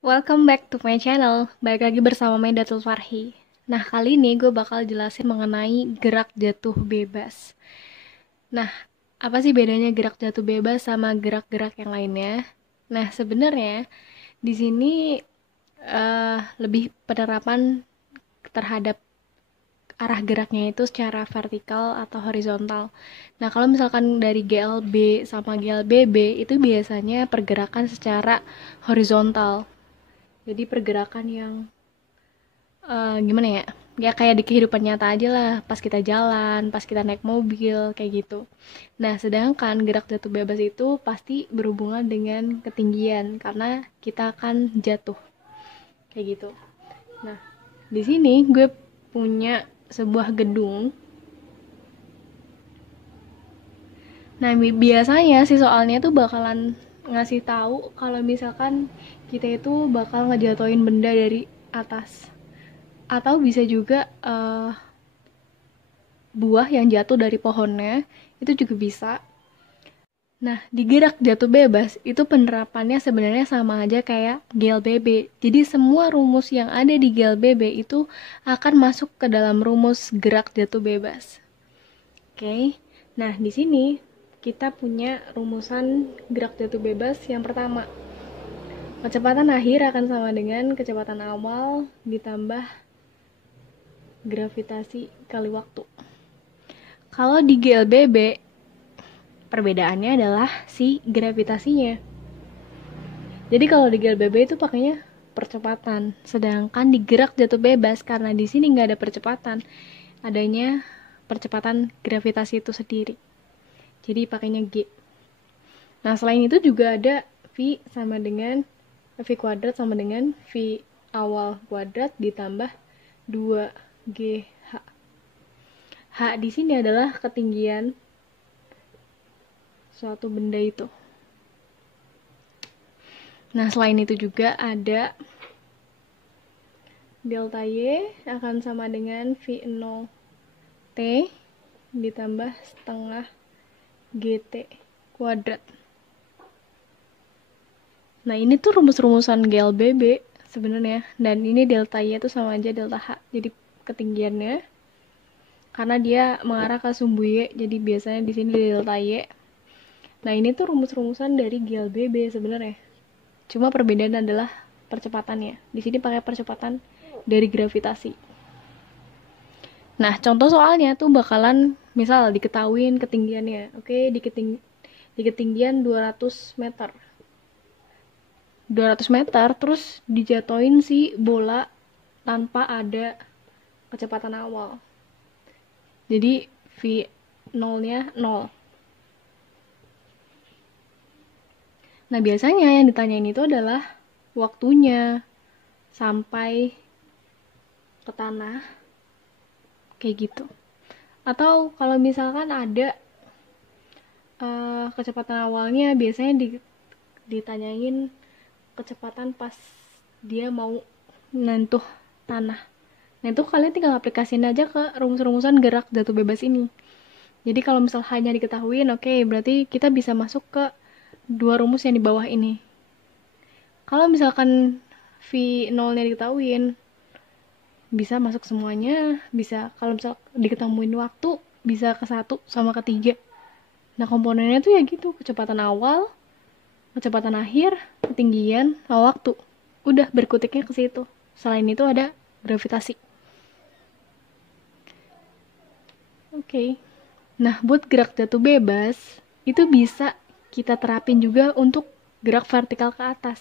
Welcome back to my channel. Balik lagi bersama Maidatul Farhi. Nah, kali ini gue bakal jelasin mengenai gerak jatuh bebas. Nah, apa sih bedanya gerak jatuh bebas sama gerak-gerak yang lainnya? Nah, sebenarnya di sini lebih penerapan terhadap arah geraknya itu secara vertikal atau horizontal. Nah, kalau misalkan dari GLB sama GLBB itu biasanya pergerakan secara horizontal. Jadi pergerakan yang gimana ya? Ya kayak di kehidupan nyata aja lah, pas kita jalan, pas kita naik mobil, kayak gitu. Nah, sedangkan gerak jatuh bebas itu pasti berhubungan dengan ketinggian, karena kita akan jatuh, kayak gitu. Nah, di sini gue punya sebuah gedung. Nah, biasanya sih soalnya tuh bakalan ngasih tahu kalau misalkan kita itu bakal ngejatoin benda dari atas. Atau bisa juga buah yang jatuh dari pohonnya, itu juga bisa. Nah, di gerak jatuh bebas, itu penerapannya sebenarnya sama aja kayak GLBB. Jadi semua rumus yang ada di GLBB itu akan masuk ke dalam rumus gerak jatuh bebas. Oke. Nah, di sini kita punya rumusan gerak jatuh bebas yang pertama. Kecepatan akhir akan sama dengan kecepatan awal ditambah gravitasi kali waktu. Kalau di GLBB, perbedaannya adalah si gravitasinya. Jadi kalau di GLBB itu pakainya percepatan, sedangkan di gerak jatuh bebas karena di sini nggak ada percepatan, adanya percepatan gravitasi itu sendiri. Jadi pakainya G. Nah, selain itu juga ada V sama dengan V kuadrat sama dengan V awal kuadrat ditambah 2GH. H di sini adalah ketinggian suatu benda itu. Nah, selain itu juga ada delta Y akan sama dengan V0T ditambah setengah GT kuadrat. Nah, ini tuh rumus-rumusan GLBB sebenarnya. Dan ini delta Y itu sama aja delta H. Jadi ketinggiannya karena dia mengarah ke sumbu Y, jadi biasanya di sini delta Y. Nah, ini tuh rumus-rumusan dari GLBB sebenarnya. Cuma perbedaan adalah percepatannya. Di sini pakai percepatan dari gravitasi. Nah, contoh soalnya tuh bakalan misal diketahuin ketinggiannya. Oke, di ketinggian 200 meter. 200 meter terus dijatoin si bola tanpa ada kecepatan awal. Jadi V 0-nya 0. Nah, biasanya yang ditanyain itu adalah waktunya sampai ke tanah, kayak gitu. Atau kalau misalkan ada kecepatan awalnya, biasanya ditanyain kecepatan pas dia mau menyentuh tanah. Nah, itu kalian tinggal aplikasiin aja ke rumus-rumusan gerak jatuh bebas ini. Jadi kalau misal hanya diketahuin, oke, berarti kita bisa masuk ke dua rumus yang di bawah ini. Kalau misalkan V0-nya diketahuin, bisa masuk semuanya, bisa kalau misal diketemuin waktu, bisa ke 1 sama ke 3. Nah, komponennya tuh ya gitu, kecepatan awal, kecepatan akhir, ketinggian, sama waktu. Udah berkutiknya ke situ. Selain itu ada gravitasi. Oke. Nah, buat gerak jatuh bebas, itu bisa kita terapin juga untuk gerak vertikal ke atas.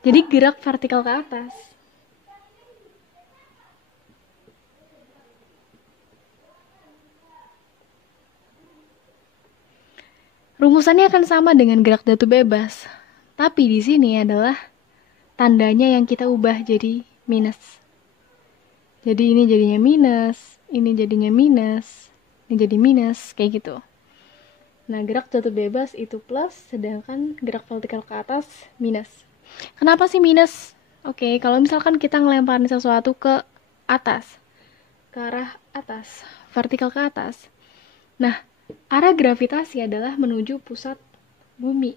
Jadi gerak vertikal ke atas. Rumusannya akan sama dengan gerak jatuh bebas. Tapi di sini adalah tandanya yang kita ubah jadi minus. Jadi ini jadinya minus, ini jadinya minus, ini jadi minus, kayak gitu. Nah, gerak jatuh bebas itu plus, sedangkan gerak vertikal ke atas minus. Kenapa sih minus? Oke, kalau misalkan kita ngelemparin sesuatu ke atas, ke arah atas, vertikal ke atas. Nah, arah gravitasi adalah menuju pusat bumi.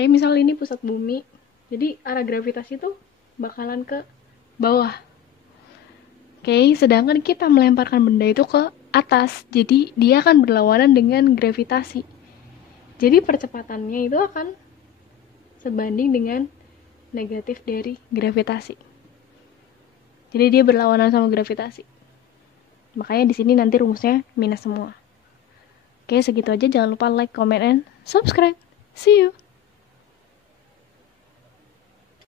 Kayak misal ini pusat bumi, jadi arah gravitasi tuh bakalan ke bawah. Oke, sedangkan kita melemparkan benda itu ke atas, jadi dia akan berlawanan dengan gravitasi. Jadi percepatannya itu akan sebanding dengan negatif dari gravitasi. Jadi dia berlawanan sama gravitasi. Makanya di sini nanti rumusnya minus semua. Oke, segitu aja. Jangan lupa like, comment, and subscribe. See you.